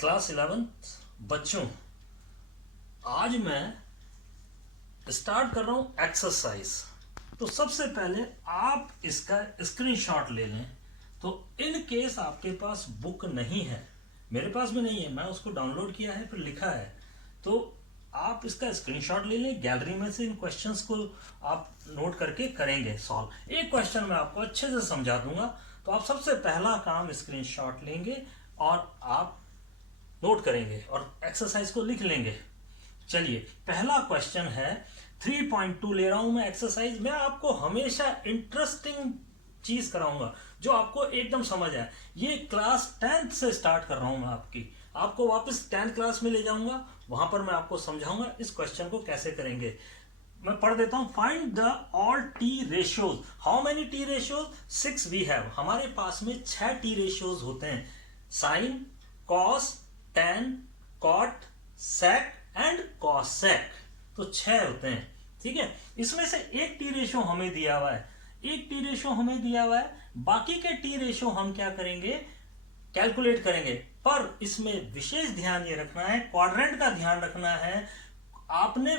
Class 11th बच्चों, आज मैं स्टार्ट कर रहा हूं एक्सरसाइज। तो सबसे पहले आप इसका स्क्रीनशॉट ले लें। तो इन केस आपके पास बुक नहीं है, मेरे पास भी नहीं है, मैं उसको डाउनलोड किया है, फिर लिखा है, तो आप इसका स्क्रीनशॉट ले लें। गैलरी में से इन क्वेश्चंस को आप नोट करके करेंगे सॉल्व। एक क्वेश्चन मैं आपको अच्छे से समझा दूंगा। तो आप सबसे पहला काम स्क्रीनशॉट लेंगे और आप नोट करेंगे और एक्सरसाइज को लिख लेंगे। चलिए, पहला क्वेश्चन है 3.2 ले रहा हूं मैं एक्सरसाइज। मैं आपको हमेशा इंटरेस्टिंग चीज कराऊंगा जो आपको एकदम समझ आए। ये क्लास 10th से स्टार्ट कर रहा हूं मैं आपको वापस 10th क्लास में ले जाऊंगा, वहां पर मैं आपको समझाऊंगा इस क्वेश्चन को कैसे करेंगे। मैं पढ़ देता हूं। Find the all T ratios. How many T ratios? 6 we have. हमारे पास में 6 टी रेशियोज होते हैं। Sine, cos, tan, cot, sec and cosec. तो 6 होते हैं, ठीक है। इसमें से एक टी रेशियो हमें दिया हुआ है, एक टी रेशियो हमें दिया हुआ है। बाकी के टी रेशियो हम क्या करेंगे? कैलकुलेट करेंगे। पर इसमें विशेष ध्यान ये रखना है, क्वाड्रेंट का ध्यान रखना है। आपने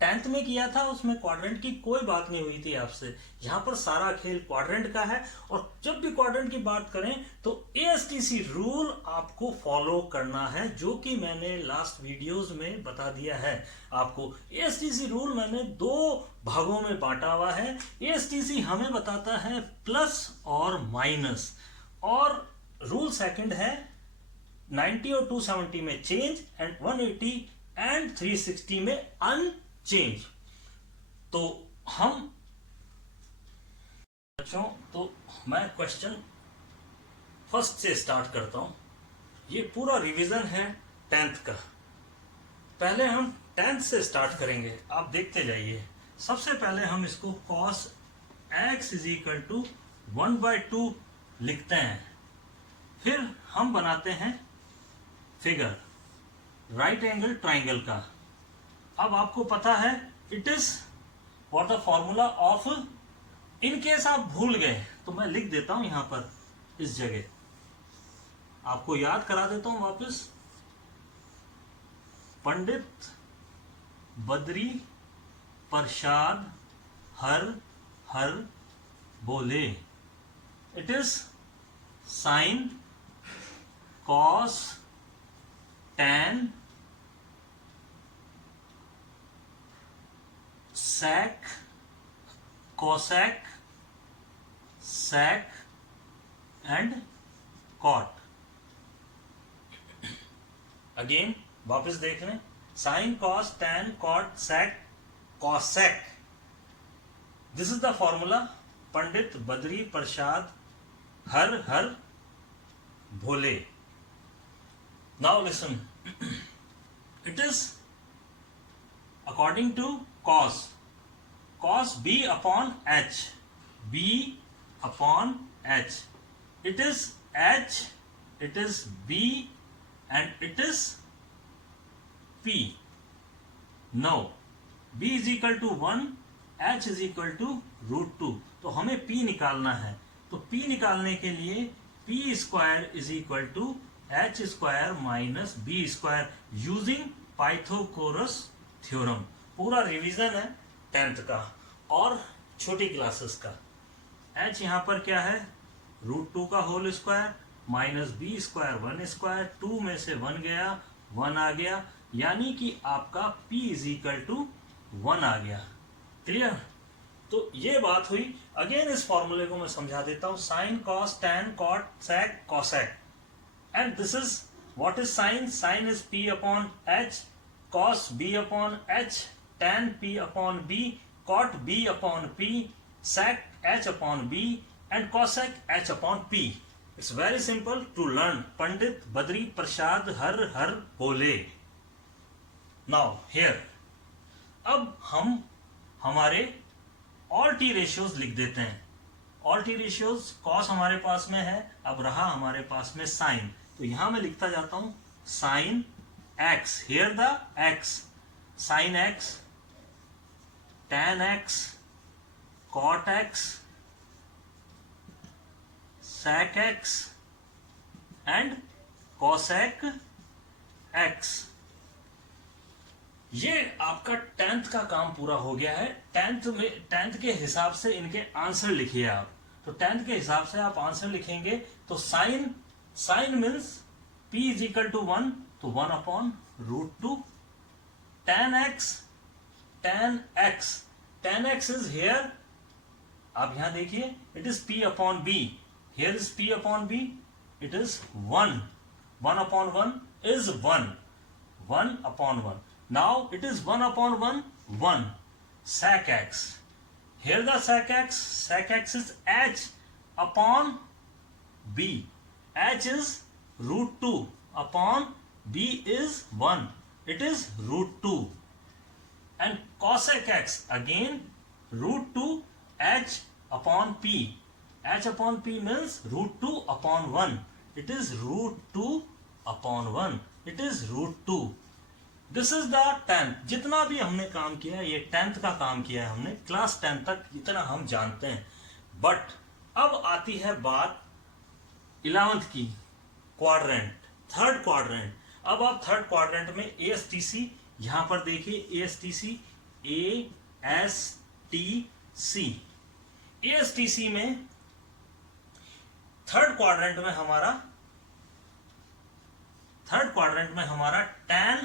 10th में किया था, उसमें क्वाड्रेंट की कोई बात नहीं हुई थी आपसे। यहां पर सारा खेल क्वाड्रेंट का है। और जब भी क्वाड्रेंट की बात करें तो एएसटीसी रूल आपको फॉलो करना है, जो कि मैंने लास्ट वीडियोस में बता दिया है आपको। एएसटीसी रूल मैंने 2 भागों में बांटा हुआ है। एएसटीसी हमें बताता है प्लस और माइनस, और रूल सेकंड है 90 और 270 में चेंज एंड 180 एंड 360 में अनचेंज। तो हम बच्चों, तो मैं क्वेश्चन फर्स्ट से स्टार्ट करता हूं। ये पूरा रिवीजन है 10th का। पहले हम 10th से स्टार्ट करेंगे, आप देखते जाइए। सबसे पहले हम इसको cos x is equal to 1/2 लिखते हैं। फिर हम बनाते हैं फिगर राइट एंगल ट्राइंगल का। अब आपको पता है it is what the formula of, in case आप भूल गए तो मैं लिख देता हूं यहां पर इस जगह, आपको याद करा देता हूं वापस। पंडित बद्री प्रसाद हर हर बोले। It is sine cos tan sec, cosec, sec and cot। Again वापस देख लें। Sine, cos, tan, cot, sec, cosec. This is the formula. Pandit Badri Prasad हर हर Bhole. Now listen, it is according to cos, cos b upon h, b upon h, it is h, it is b and it is p। now b is equal to 1, h is equal to √2। तो हमें p निकालना है। तो p निकालने के लिए p square is equal to h square minus b square using Pythagoras theorem. पूरा revision है 10th का और छोटी क्लासेस का। h यहां पर क्या है? √2 का whole square minus b square 1 square, 2 में से 1 गया, 1 आ गया, यानी कि आपका p इज इक्वल टू 1 आ गया। क्लियर? तो ये बात हुई। अगेन इस फॉर्मूले को मैं समझा देता हूं। Sine, cos, tan, cot, sec, cosec. And this is what is sine? Sine is p upon h, cos b upon h, tan p upon b, cot b upon p, sec h upon b and cosec h upon p। It's very simple to learn। पंडित बद्री प्रसाद हर हर बोले। Now here, अब हम हमारे all T ratios लिख देते हैं। All T ratios cos हमारे पास में है, अब रहा हमारे पास में साइन। तो यहां मैं लिखता जाता हूं sine x, here the x, sine x, tan x, cot x, sec x and cosec x। ये आपका 10th का काम पूरा हो गया है। 10th के हिसाब से इनके आंसर लिखिए आप। तो 10th के हिसाब से आप आंसर लिखेंगे तो sine means p is equal to 1, तो 1 upon √2 tan x is here. आप यहां देखिए, it is p upon b, here is p upon b, it is 1 upon 1 is 1 upon 1। Now it is 1 upon 1 sec x. Here the sec x is h upon b. H is √2 upon b is 1. It is √2. And cosec x again √2 h upon p. H upon p means √2 upon 1. It is √2 upon 1. It is √2. This is the 10th। जितना भी हमने काम किया है, ये 10th का काम किया है हमने, क्लास 10 तक इतना हम जानते हैं। बट अब आती है बात 11th की, क्वाड्रेंट, थर्ड क्वाड्रेंट। अब आप थर्ड क्वाड्रेंट में ASTC, यहां पर देखिए ASTC में थर्ड क्वाड्रेंट में हमारा tan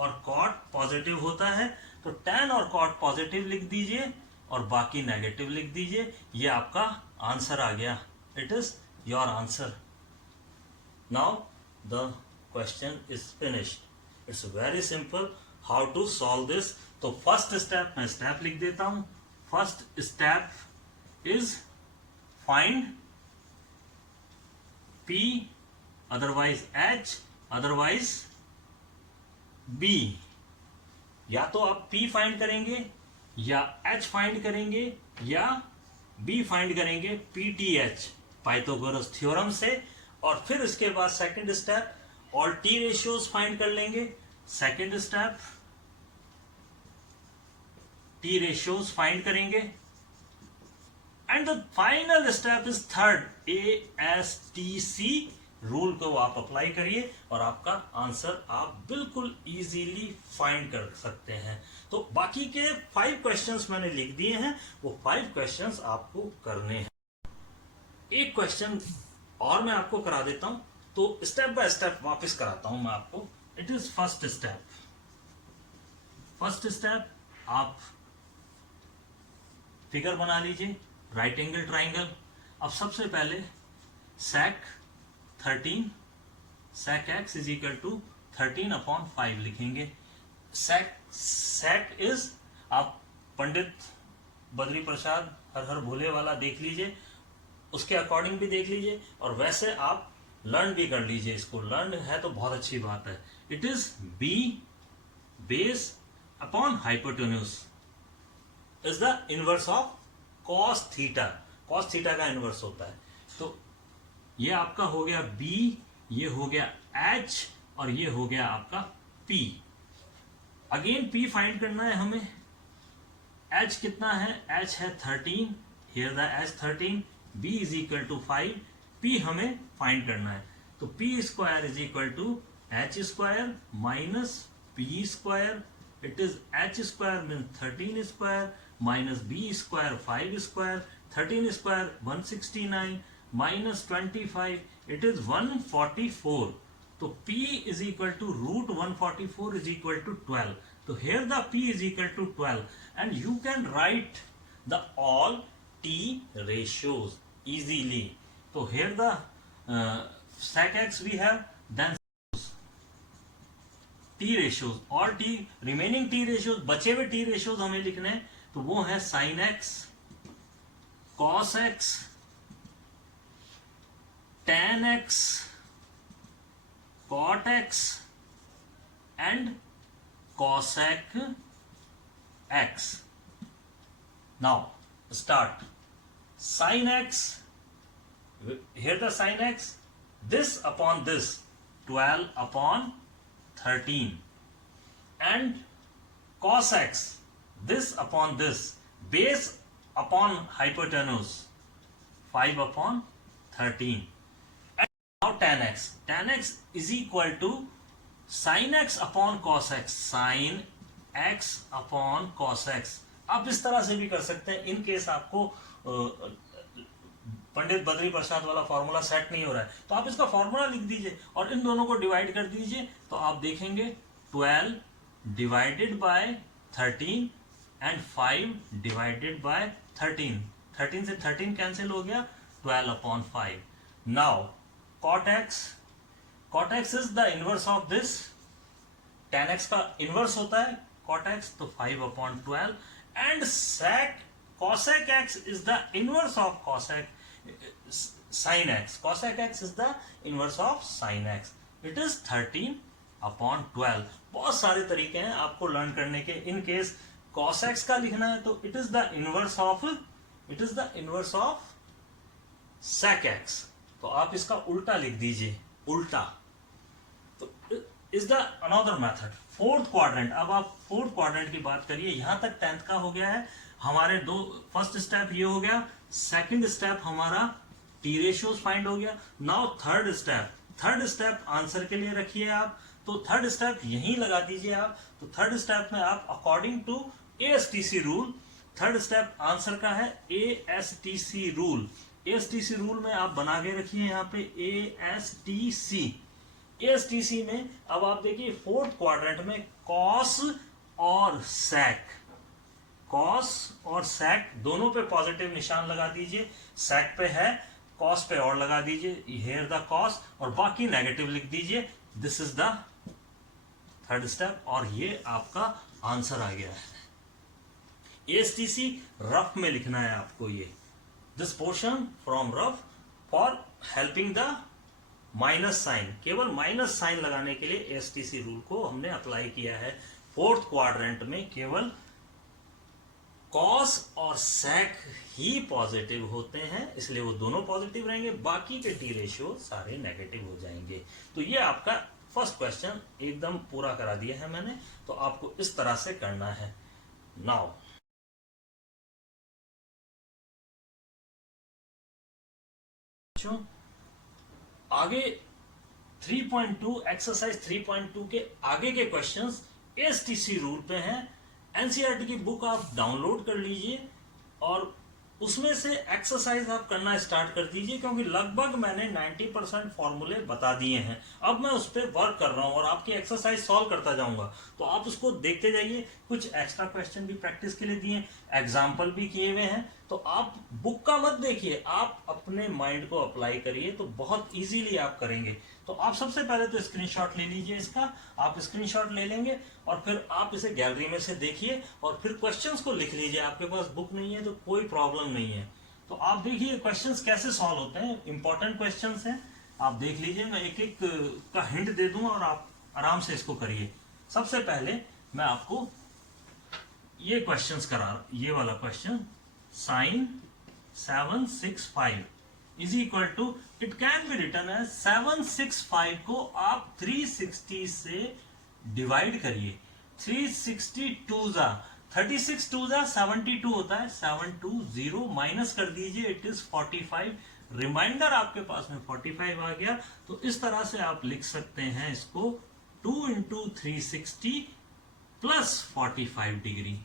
और cot पॉजिटिव होता है। तो tan और cot पॉजिटिव लिख दीजिए और बाकी नेगेटिव लिख दीजिए। ये आपका आंसर आ गया। It is your answer. Now the question is finished. It's very simple how to solve this. तो फर्स्ट स्टेप, मैं स्टेप लिख देता हूं। First step is find P, otherwise H, otherwise B। या तो आप P फाइंड करेंगे, या H फाइंड करेंगे, या B फाइंड करेंगे, PTH, पाइथागोरस थ्योरम से। और फिर इसके बाद second step all T ratios find कर लेंगे। Second step T ratios find करेंगे। And the final step is third, ASTC rule को आप अप्लाई करिए और आपका आंसर आप बिल्कुल इजीली फाइंड कर सकते हैं। तो बाकी के 5 क्वेश्चंस मैंने लिख दिए हैं, वो 5 क्वेश्चंस आपको करने हैं। एक क्वेश्चन और मैं आपको करा देता हूं, तो स्टेप बाय स्टेप वापस कराता हूं मैं आपको। इट इज फर्स्ट स्टेप आप फिगर बना लीजिए, राइट एंगल ट्राइंगल। अब सबसे पहले sec x is equal to 13 upon 5 लिखेंगे। sec इज, आप पंडित बद्री प्रसाद हर हर भोले वाला देख लीजिए, उसके अकॉर्डिंग भी देख लीजिए, और वैसे आप लर्न भी कर लीजिए। इसको लर्न है तो बहुत अच्छी बात है। It is b base upon hypotenuse is the inverse of cos theta का इनवर्स होता है। तो ये आपका हो गया B, ये हो गया H, और ये हो गया आपका P। अगेन P फाइंड करना है हमें। H कितना है? H है 13, here the H 13, B is equal to 5, P हमें फाइंड करना है। तो P square is equal to H square minus P square. It is H square mean 13 square minus B square 5 square, 13 square 169 minus 25, it is 144। तो P is equal to √144 is equal to 12। तो here the P is equal to 12, and you can write the all T ratios easily. So here the sec x we have, then T ratios, all T remaining T ratios, बचे हुए T ratios हमें लिखने हैं। तो वो है sin x, cos x, tan x, cot x and cosec x. Now start. Sin x, here the sin x, this upon this, 12 upon 13, and cos x, this upon this, base upon hypotenuse, 5 upon 13. And now now tan x is equal to sine x upon cos x, sine x upon cos x. आप इस तरह से भी कर सकते हैं, in case आपको पंडित बद्री प्रसाद वाला फॉर्मूला सेट नहीं हो रहा है तो आप इसका फॉर्मूला लिख दीजिए और इन दोनों को डिवाइड कर दीजिए, तो आप देखेंगे 12 divided by 13 and 5 divided by 13, 13 से 13 कैंसिल हो गया, 12 upon 5। Now cot x is the inverse of this, tan x का इनवर्स होता है cot x, तो 5 upon 12 and sec cosec x is the inverse of sin x, cosec x is the inverse of sin x, it is 13 upon 12। बहुत सारे तरीके हैं आपको learn करने के। इन केस cos x का लिखना है तो it is the inverse of sec x, तो आप इसका उल्टा लिख दीजिए, उल्टा। तो is the another method fourth quadrant. अब आप फोर्थ क्वाड्रेंट की बात करिए, यहां तक 10th का हो गया है हमारे दो। फर्स्ट स्टेप ये हो गया, सेकंड स्टेप हमारा टी रेशियोज फाइंड हो गया। नाउ थर्ड स्टेप आंसर के लिए रखिए आप, तो थर्ड स्टेप यहीं लगा दीजिए आप। तो थर्ड स्टेप में आप according to ASTC rule, third step answer का है ASTC रूल। ASTC रूल में आप बना के रखिए यहाँ पे ASTC में अब आप देखिए फोर्थ क्वाड्रेंट में कॉस और सेक दोनों पे पॉजिटिव निशान लगा दीजिए, सेक पे है, कॉस पे और लगा दीजिए, हियर द कॉस, और बाकी नेगेटिव लिख दीजिए। This is the third step और ये आपका आंसर आ गया है। ASTC रफ में लिखना है आपको ये, this portion from rough for helping the minus sign, केवल माइनस साइन लगाने के लिए ASTC रूल को हमने अप्लाई किया है। फोर्थ क्वाड्रेंट में केवल कॉस और सेक ही पॉजिटिव होते हैं, इसलिए वो दोनों पॉजिटिव रहेंगे, बाकी के टी रेशियो सारे नेगेटिव हो जाएंगे। तो ये आपका फर्स्ट क्वेश्चन एकदम पूरा करा दिया है मैंने, तो आपको इस तरह से करना है। नाउ आगे 3.2 एक्सरसाइज 3.2 के आगे के क्वेश्चंस ASTC रूल पे हैं। NCERT की बुक आप डाउनलोड कर लीजिए और उसमें से एक्सरसाइज आप करना स्टार्ट कर दीजिए, क्योंकि लगभग मैंने 90% फॉर्मूले बता दिए हैं। अब मैं उस पर वर्क कर रहा हूं और आपकी एक्सरसाइज सॉल्व करता जाऊंगा, तो आप उसको देखते जाइए। कुछ एक्स्ट्रा क्वेश्चन भी प्रैक्टिस के लिए दिए, एग्जाम्पल भी किए हुए हैं, तो आप बुक का मत देखिए, आप अपने माइंड को अप्लाई करिए, तो बहुत इजीली आप करेंगे। तो आप सबसे पहले तो स्क्रीनशॉट ले लीजिए इसका, आप स्क्रीनशॉट ले लेंगे और फिर आप इसे गैलरी में से देखिए और फिर क्वेश्चंस को लिख लीजिए। आपके पास बुक नहीं है तो कोई प्रॉब्लम नहीं है, तो आप देखिए क्वेश्चंस कैसे सॉल्व होते हैं, इंपॉर्टेंट क्वेश्चंस हैं, आप देख लीजिए। मैं एक एक का हिंट दे दूंगा और आप आराम से इसको करिए। सबसे पहले मैं आपको ये क्वेश्चंस करा, ये वाला question, sine 765 is equal to, it can be written as 765 को आप 360 से डिवाइड करिए। 362 जा 36 2 जा 72 होता है, 720 माइनस कर दीजिए, इट इज 45, रिमाइंडर आपके पास में 45 आ गया। तो इस तरह से आप लिख सकते हैं इसको 2 × 360 प्लस 45 डिग्री,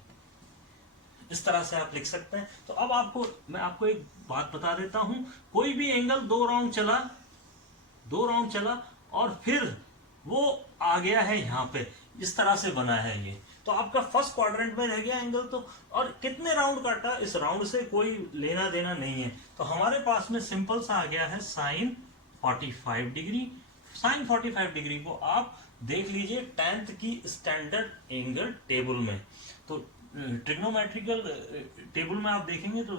इस तरह से आप लिख सकते हैं। तो अब मैं आपको एक बात बता देता हूं, कोई भी एंगल 2 राउंड चला और फिर वो आ गया है यहां पे, इस तरह से बना है ये, तो आपका फर्स्ट क्वाड्रेंट में रह गया एंगल। तो और कितने राउंड काटा, इस राउंड से कोई लेना देना नहीं है, तो हमारे पास में सिंपल सा आ गया है साइन 45 डिग्री। साइन 45 डिग्री को आप देख लीजिए 10th की स्टैंडर्ड एंगल टेबल में, तो ट्रिग्नोमेट्रिकल टेबल में आप देखेंगे तो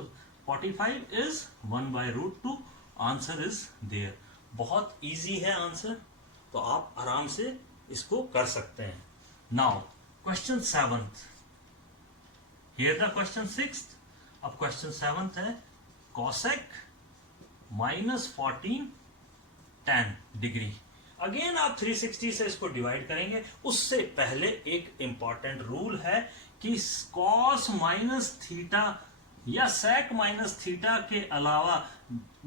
45 इज 1/√2, आंसर इज देयर। बहुत इजी है आंसर, तो आप आराम से इसको कर सकते हैं। Now question 7th, here the question 6th। अब क्वेश्चन 7th है कॉसेक -14 tan डिग्री। अगेन आप 360 से इसको डिवाइड करेंगे। उससे पहले एक इंपॉर्टेंट रूल है कि कॉस माइनस थीटा या सेक माइनस थीटा के अलावा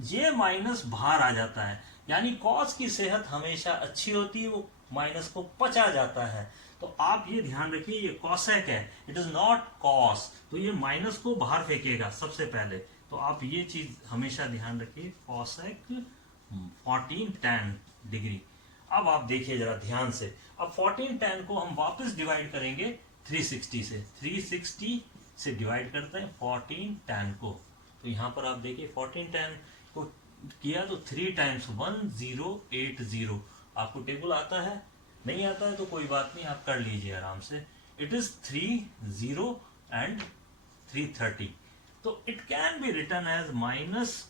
ये माइनस बाहर आ जाता है, यानी कॉस की सेहत हमेशा अच्छी होती है, वो माइनस को पचा जाता है। तो आप ये ध्यान रखिए, ये कॉसेक है, इट इज नॉट कॉस, तो ये माइनस को बाहर फेंकेगा सबसे पहले। तो आप ये चीज हमेशा ध्यान रखिए, कॉसेक 14 tan डिग्री। अब आप देखिए जरा ध्यान से, अब 14 tan को हम वापस डिवाइड करेंगे 360 से, 360 से डिवाइड करते हैं 14 tan को। तो यहां पर आप देखिए 14 tan को किया तो 3 टाइम्स 1080। आपको टेबल आता है? नहीं आता है तो कोई बात नहीं, आप कर लीजिए आराम से। It is 30 and 330। तो it can be written as minus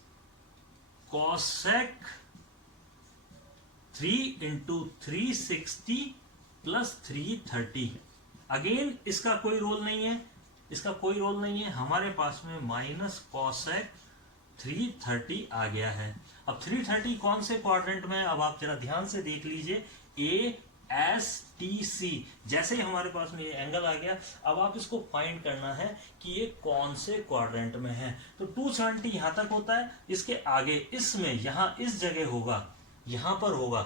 cosec 3 into 360 plus 330। Again इसका कोई रोल नहीं है, इसका कोई रोल नहीं है, हमारे पास में माइनस कॉसेक 330 आ गया है। अब 330 कौन से क्वाड्रेंट में है? अब आप जरा ध्यान से देख लीजिए, ए एस टी सी। जैसे ही हमारे पास में ये एंगल आ गया, अब आप इसको फाइंड करना है कि ये कौन से क्वाड्रेंट में है। तो 270 यहां तक होता है, इसके आगे इसमें यहां इस जगह होगा, यहां पर होगा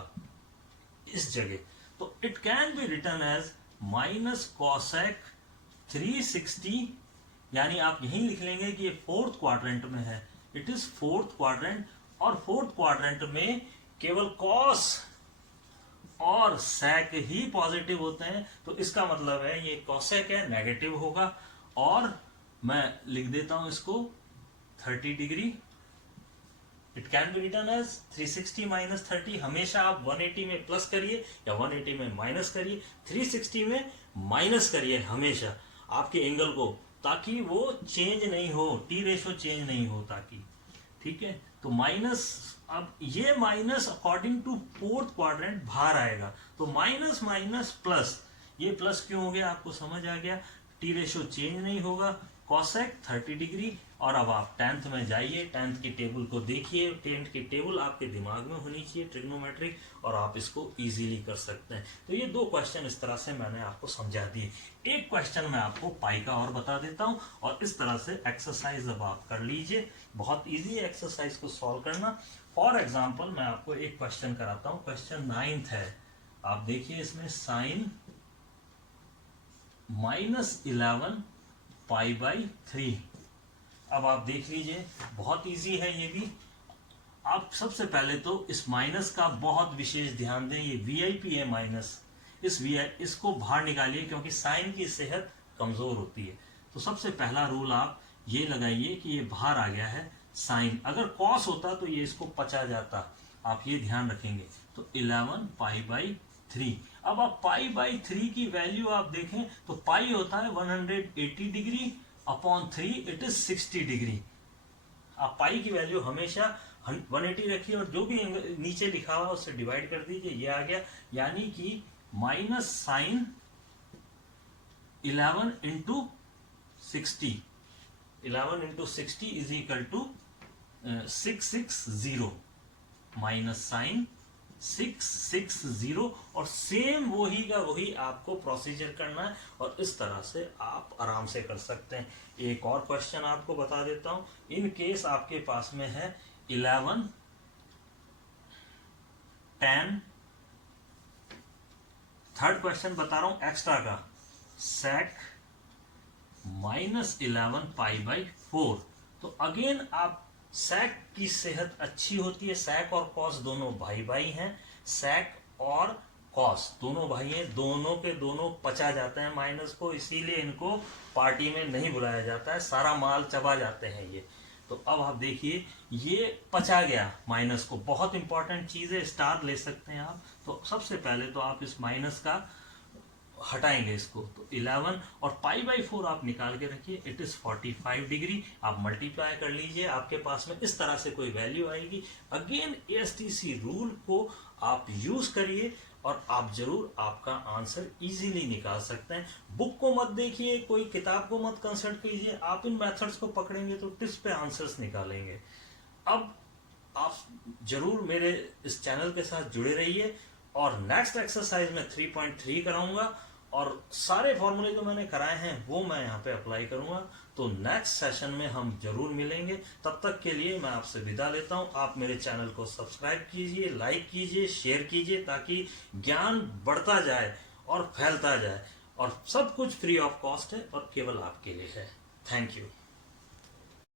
इस जगह। तो it can be written as minus cosec 360, यानी आप यही लिख लेंगे कि ये फोर्थ क्वाड्रेंट में है, इट इज फोर्थ क्वाड्रेंट। और फोर्थ क्वाड्रेंट में केवल कॉस और सेक ही पॉजिटिव होते हैं, तो इसका मतलब है ये कॉसेक है, नेगेटिव होगा। और मैं लिख देता हूं इसको 30 degree. It can be written as 360 minus 30। हमेशा आप 180 में प्लस करिए या 180 में माइनस करिए, 360 में माइनस करिए हमेशा आपके एंगल को, ताकि वो चेंज नहीं हो, टी रेशो चेंज नहीं हो, ताकि, ठीक है। तो माइनस, अब ये minus according to fourth quadrant बाहर आएगा, तो माइनस माइनस प्लस, ये प्लस क्यों हो गया आपको समझ आ गया, टी रेशो चेंज नहीं होगा, कॉसेक 30 डिग्री। और अब आप 10th में जाइए, 10th की टेबल को देखिए, 10th की टेबल आपके दिमाग में होनी चाहिए ट्रिग्नोमेट्रिक, और आप इसको इजीली कर सकते हैं। तो ये 2 क्वेश्चन इस तरह से मैंने आपको समझा दिए। एक क्वेश्चन मैं आपको पाई का और बता देता हूं, और इस तरह से एक्सरसाइज अब आप कर लीजिए। बहुत इजी है एक्सरसाइज को सॉल्व करना। फॉर एग्जाम्पल मैं आपको एक क्वेश्चन कराता हूं, क्वेश्चन 9th है। आप देखिए इसमें साइन -11 पाई बाई 3। अब आप देख लीजिए, बहुत इजी है ये भी। आप सबसे पहले तो इस माइनस का बहुत विशेष ध्यान दें, ये वीआईपी है माइनस, इसको बाहर निकालिए, क्योंकि साइन की सेहत कमजोर होती है। तो सबसे पहला रूल आप ये लगाइए कि ये बाहर आ गया है साइन। अगर कॉस होता तो ये इसको पचा जाता, आप ये ध्यान रखेंगे। तो 11 पाई बाई 3। अब आप पाई बाई 3 की वैल्यू आप देखें तो पाई होता है 180 degree upon 3, it is 60 degree. आप पाई की वैल्यू हमेशा 180 रखिए, और जो भी नीचे लिखा हुआ उससे डिवाइड कर दीजिए, ये आ गया। यानी कि minus sine 11 into 60, 11 into 60 is equal to 660, minus sine 660। और सेम वही का वही आपको प्रोसीजर करना है, और इस तरह से आप आराम से कर सकते हैं। एक और क्वेश्चन आपको बता देता हूं, इन केस आपके पास में है 11 tan, थर्ड क्वेश्चन बता रहा हूं एक्स्ट्रा का, sec -11 पाई बाई 4। तो अगेन आप sec की सेहत अच्छी होती है, sec और cos दोनों भाई भाई हैं, sec और cos दोनों भाई हैं, दोनों के दोनों पचा जाते हैं माइनस को, इसीलिए इनको पार्टी में नहीं बुलाया जाता है, सारा माल चबा जाते हैं ये। तो अब आप देखिए ये पचा गया माइनस को, बहुत इंपॉर्टेंट चीज है, स्टार ले सकते हैं आप। तो सबसे पहले तो आप इस माइनस का हटाएंगे इसको, तो 11 और पाई बाई 4 आप निकाल के रखिए, इट इज 45 डिग्री। आप मल्टीप्लाई कर लीजिए, आपके पास में इस तरह से कोई वैल्यू आएगी। अगेन एएसटीसी रूल को आप यूज करिए, और आप जरूर आपका आंसर इजीली निकाल सकते हैं। बुक को मत देखिए, कोई किताब को मत कंसल्ट कीजिए, आप इन मेथड्स को पकड़ेंगे तो टिप्स पे आंसर्स निकालेंगे। अब आप जरूर मेरे इस चैनल के साथ जुड़े रहिए, और नेक्स्ट एक्सरसाइज में 3.3 कराऊंगा, और सारे फॉर्मूले जो मैंने कराए हैं वो मैं यहाँ पे अप्लाई करूंगा। तो नेक्स्ट सेशन में हम जरूर मिलेंगे। तब तक के लिए मैं आपसे विदा लेता हूं। आप मेरे चैनल को सब्सक्राइब कीजिए, लाइक कीजिए, शेयर कीजिए, ताकि ज्ञान बढ़ता जाए और फैलता जाए। और सब कुछ फ्री ऑफ कॉस्ट है और केवल आपके लिए है। Thank you.